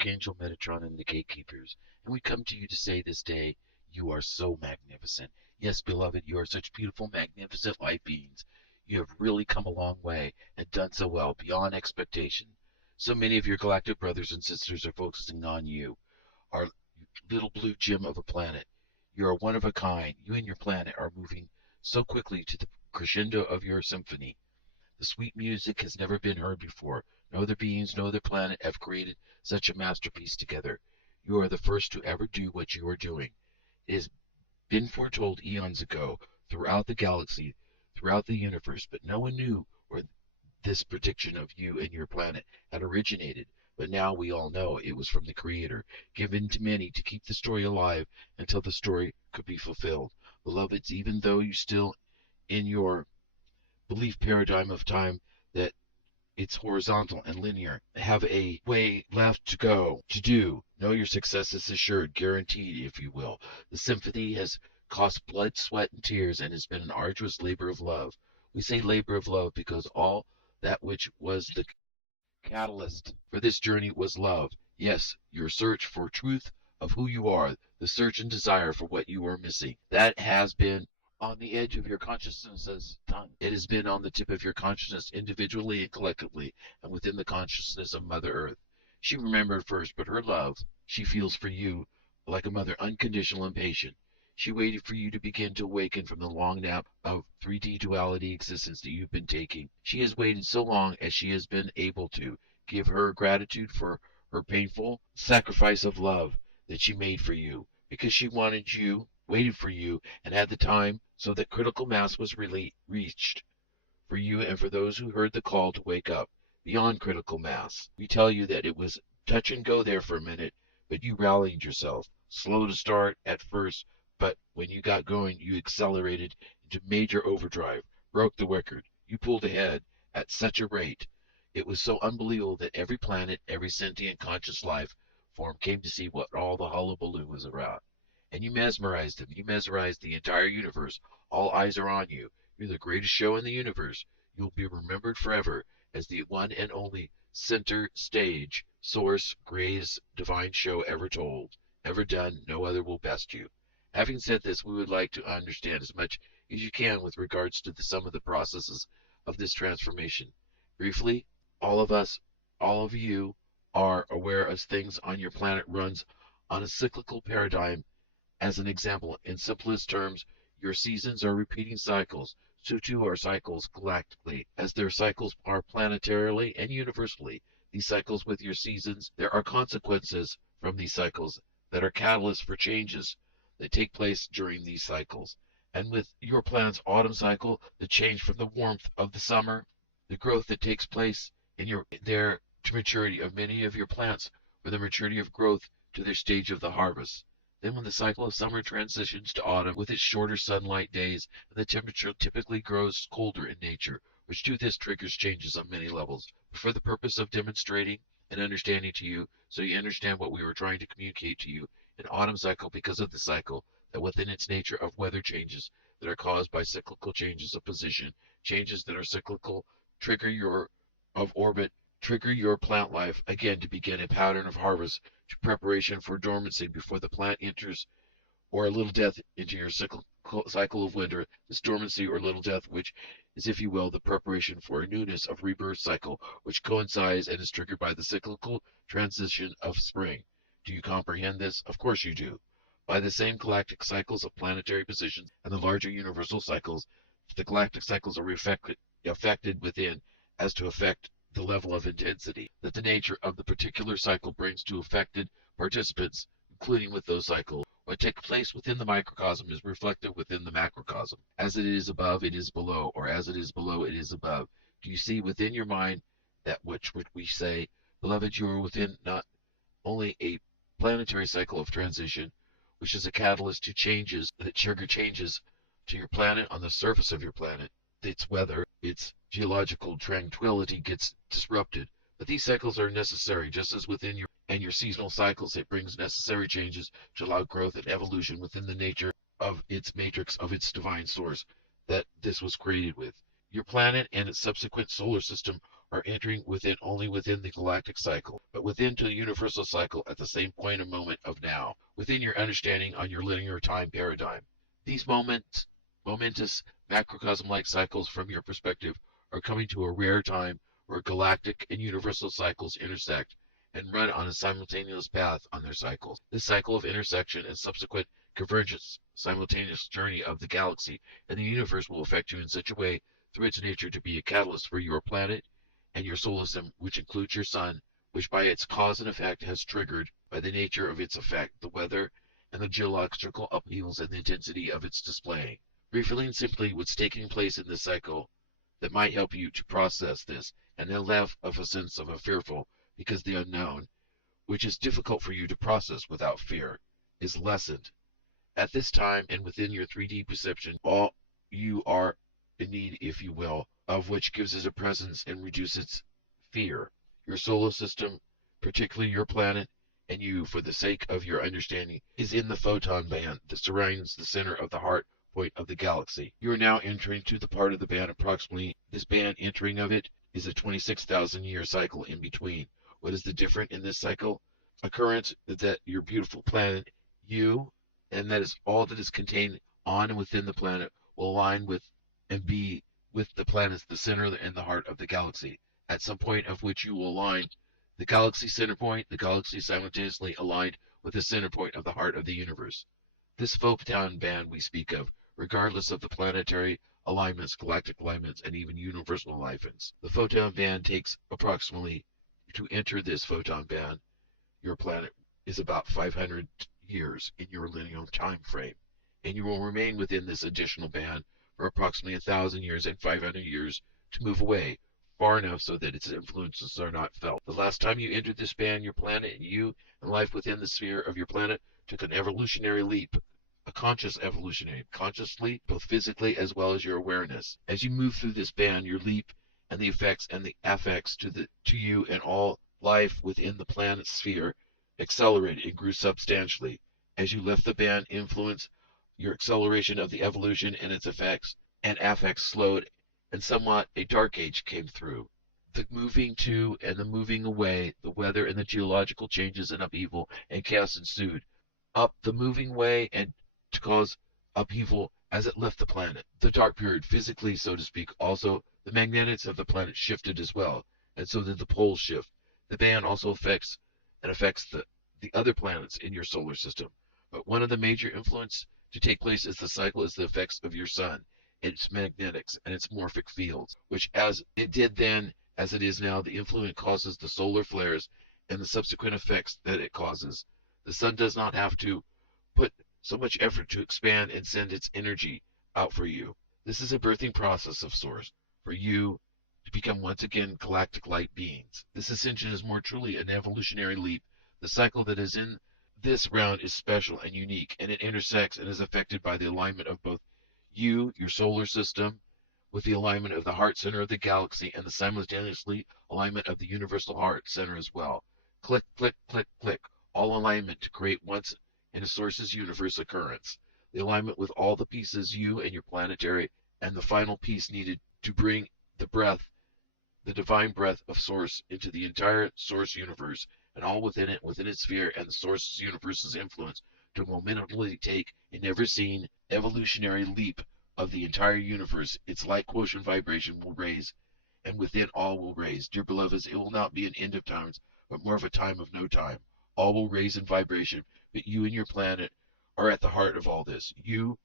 Archangel Metatron and the Gatekeepers, and we come to you to say this day, you are so magnificent. Yes, beloved, you are such beautiful, magnificent light beings. You have really come a long way and done so well, beyond expectation. So many of your galactic brothers and sisters are focusing on you, our little blue gem of a planet. You are one of a kind. You and your planet are moving so quickly to the crescendo of your symphony. The sweet music has never been heard before. No other beings, no other planet have created such a masterpiece together. You are the first to ever do what you are doing. It has been foretold eons ago, throughout the galaxy, throughout the universe, but no one knew where this prediction of you and your planet had originated. But now we all know it was from the Creator, given to many to keep the story alive until the story could be fulfilled. Beloveds, even though you still in your belief paradigm of time that it's horizontal and linear, have a way left to go, to do. Know your success is assured, guaranteed, if you will. The symphony has cost blood, sweat, and tears, and has been an arduous labor of love. We say labor of love because all that which was the catalyst for this journey was love. Yes, your search for truth of who you are, the search and desire for what you are missing. That has been on the edge of your consciousness's tongue. It has been on the tip of your consciousness individually and collectively, and within the consciousness of Mother Earth. She remembered first, but her love she feels for you like a mother, unconditional and patient. She waited for you to begin to awaken from the long nap of 3D duality existence that you've been taking. She has waited so long as she has been able to give her gratitude for her painful sacrifice of love that she made for you, because she wanted you, waited for you, and had the time so that critical mass was really reached for you and for those who heard the call to wake up beyond critical mass. We tell you that it was touch and go there for a minute, but you rallied yourself. Slow to start at first, but when you got going, you accelerated into major overdrive, broke the record. You pulled ahead at such a rate. It was so unbelievable that every planet, every sentient conscious life form came to see what all the hullabaloo was about. And you mesmerized them. You mesmerized the entire universe. All eyes are on you. You're the greatest show in the universe. You'll be remembered forever as the one and only center stage, source, greatest divine show ever told, ever done. No other will best you. Having said this, we would like to understand as much as you can with regards to some of the processes of this transformation. Briefly, all of us, all of you, are aware as things on your planet runs on a cyclical paradigm. As an example, in simplest terms, your seasons are repeating cycles. So too are cycles galactically, as their cycles are planetarily and universally. These cycles with your seasons, there are consequences from these cycles that are catalysts for changes that take place during these cycles. And with your planet's autumn cycle, the change from the warmth of the summer, the growth that takes place in their to maturity of many of your plants, or the maturity of growth to their stage of the harvest. Then when the cycle of summer transitions to autumn with its shorter sunlight days, and the temperature typically grows colder in nature, which to this triggers changes on many levels. But for the purpose of demonstrating and understanding to you, so you understand what we were trying to communicate to you, an autumn cycle because of the cycle that within its nature of weather changes that are caused by cyclical changes of position, changes that are cyclical, trigger your of orbit, trigger your plant life again to begin a pattern of harvest to preparation for dormancy before the plant enters or a little death into your cycle of winter, this dormancy or little death, which is, if you will, the preparation for a newness of rebirth cycle, which coincides and is triggered by the cyclical transition of spring. Do you comprehend this? Of course you do. By the same galactic cycles of planetary positions and the larger universal cycles, the galactic cycles are affected within as to affect the level of intensity that the nature of the particular cycle brings to affected participants, including with those cycles. What takes place within the microcosm is reflected within the macrocosm. As it is above, it is below, or as it is below, it is above. Do you see within your mind that which we say, beloved, you are within not only a planetary cycle of transition, which is a catalyst to changes that trigger changes to your planet on the surface of your planet, its weather, its geological tranquility gets disrupted. But these cycles are necessary, just as within your seasonal cycles, it brings necessary changes to allow growth and evolution within the nature of its matrix of its divine source that this was created with. Your planet and its subsequent solar system are entering only within the galactic cycle, but within the universal cycle at the same point and moment of now, within your understanding on your linear time paradigm. These momentous macrocosm-like cycles from your perspective are coming to a rare time where galactic and universal cycles intersect and run on a simultaneous path on their cycles. This cycle of intersection and subsequent convergence, simultaneous journey of the galaxy and the universe will affect you in such a way through its nature to be a catalyst for your planet and your solar system, which includes your sun, which by its cause and effect has triggered, by the nature of its effect, the weather and the geological upheavals and the intensity of its displaying. Briefly and simply, what's taking place in this cycle that might help you to process this and then laugh of a sense of a fearful because the unknown, which is difficult for you to process without fear, is lessened. At this time and within your 3D perception, all you are in need, if you will, of which gives it a presence and reduces fear. Your solar system, particularly your planet, and you, for the sake of your understanding, is in the photon band that surrounds the center of the heart point of the galaxy. You are now entering to the part of the band approximately, this band entering of it is a 26,000 year cycle in between. What is the difference in this cycle? Occurrence that your beautiful planet, you, and that is all that is contained on and within the planet, will align with and be with the planets, the center and the heart of the galaxy. At some point of which you will align the galaxy center point, the galaxy simultaneously aligned with the center point of the heart of the universe. This photon band we speak of, regardless of the planetary alignments, galactic alignments, and even universal alignments. The photon band takes approximately, to enter this photon band, your planet is about 500 years in your linear time frame, and you will remain within this additional band for approximately 1,000 years and 500 years to move away, far enough so that its influences are not felt. The last time you entered this band, your planet and you and life within the sphere of your planet took an evolutionary leap, a conscious leap, both physically as well as your awareness. As you move through this band, your leap and the effects and the affects to you and all life within the planet's sphere accelerated and grew substantially. As you left the band influence, your acceleration of the evolution and its effects and affects slowed, and somewhat a dark age came through. The moving to and the moving away, the weather and the geological changes and upheaval and chaos ensued. Up the moving way and to cause upheaval as it left the planet. The dark period, physically so to speak, also the magnetics of the planet shifted as well, and so did the poles shift. The band also affects the other planets in your solar system. But one of the major influence to take place is the effects of your sun, its magnetics and its morphic fields, which as it did then, as it is now, the influence causes the solar flares and the subsequent effects that it causes. The sun does not have to put so much effort to expand and send its energy out for you. This is a birthing process of sorts for you to become once again galactic light beings. This ascension is more truly an evolutionary leap. The cycle that is in this round is special and unique, and it intersects and is affected by the alignment of both you, your solar system, with the alignment of the heart center of the galaxy and the simultaneously alignment of the universal heart center as well. Click, click, click, click. All alignment to create once in a source's universe occurrence. The alignment with all the pieces, you and your planetary, and the final piece needed to bring the breath, the divine breath of source into the entire source universe and all within it, within its sphere and the source's universe's influence to momentarily take a never seen evolutionary leap of the entire universe. Its light quotient vibration will raise, and within all will raise. Dear beloveds, it will not be an end of times, but more of a time of no time. All will raise in vibration, but you and your planet are at the heart of all this. You,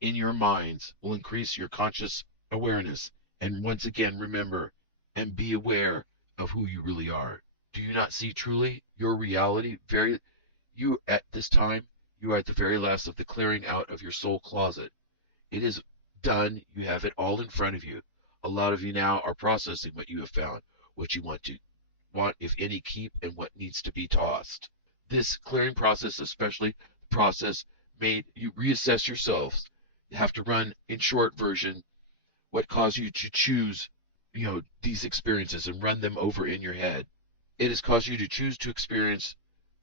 in your minds, will increase your conscious awareness, and once again remember and be aware of who you really are. Do you not see truly your reality? You at this time, you are at the very last of the clearing out of your soul closet. It is done. You have it all in front of you. A lot of you now are processing what you have found, what you want, if any, keep, and what needs to be tossed. This clearing process, especially the process made you reassess yourselves, you have to run, in short version, what caused you to choose, these experiences and run them over in your head. It has caused you to choose to experience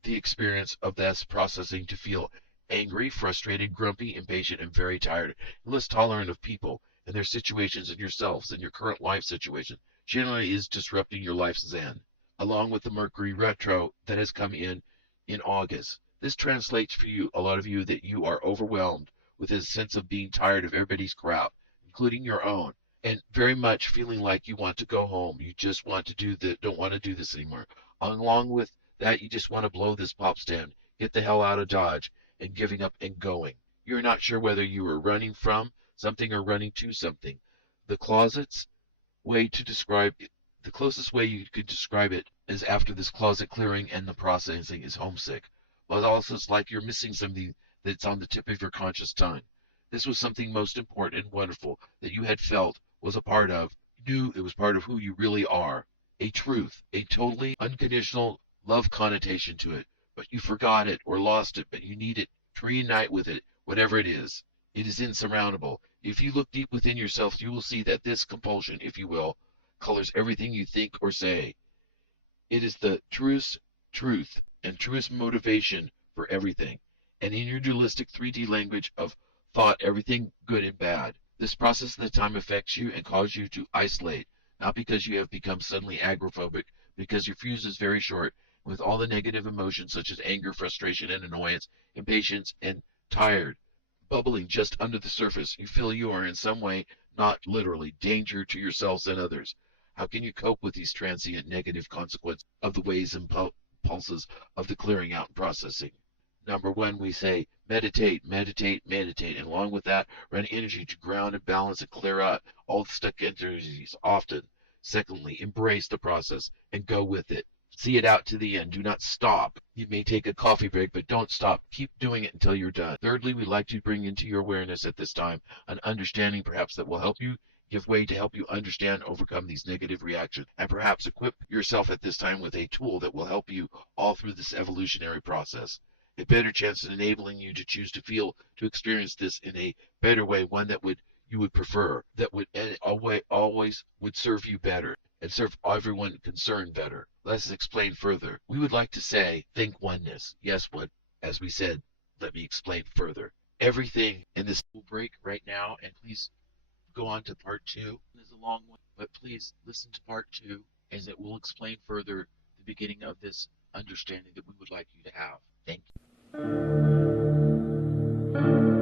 the experience of this processing, to feel angry, frustrated, grumpy, impatient, and very tired, and less tolerant of people and their situations and yourselves and your current life situation, generally is disrupting your life's zen, along with the Mercury retro that has come in August. This translates for you, a lot of you, that you are overwhelmed with a sense of being tired of everybody's crap, including your own, and very much feeling like you want to go home. You just want to don't want to do this anymore. Along with that, you just want to blow this pop stand, get the hell out of Dodge, and giving up and going. You're not sure whether you are running from something or running to something. The closet's way to describe it, the closest way you could describe it is after this closet clearing and the processing is homesick. But also it's like you're missing something that's on the tip of your conscious tongue. This was something most important and wonderful that you had felt was a part of, knew it was part of who you really are. A truth, a totally unconditional love connotation to it. But you forgot it or lost it, but you need it to reunite with it, whatever it is. It is insurmountable. If you look deep within yourself, you will see that this compulsion, if you will, colors everything you think or say. It is the truest truth and truest motivation for everything. And in your dualistic 3D language of thought, everything good and bad. This process of the time affects you and causes you to isolate, not because you have become suddenly agoraphobic, because your fuse is very short, with all the negative emotions such as anger, frustration, and annoyance, impatience, and tired, bubbling just under the surface. You feel you are in some way, not literally, danger to yourselves and others. How can you cope with these transient negative consequences of the waves and pulses of the clearing out and processing? Number one, we say meditate, meditate, meditate, and along with that, run energy to ground and balance and clear out all the stuck energies often. Secondly, embrace the process and go with it. See it out to the end. Do not stop. You may take a coffee break, but don't stop. Keep doing it until you're done. Thirdly, we'd like to bring into your awareness at this time an understanding perhaps that will help you give way to help you understand, overcome these negative reactions, and perhaps equip yourself at this time with a tool that will help you all through this evolutionary process. A better chance of enabling you to choose to feel, to experience this in a better way, one that you would prefer, that would always would serve you better and serve everyone concerned better. Let's explain further. We would like to say, think oneness. Yes, as we said, let me explain further. Everything in this will break right now, and please go on to part 2. It is a long one, but please listen to part 2, as it will explain further the beginning of this understanding that we would like you to have. Thank you.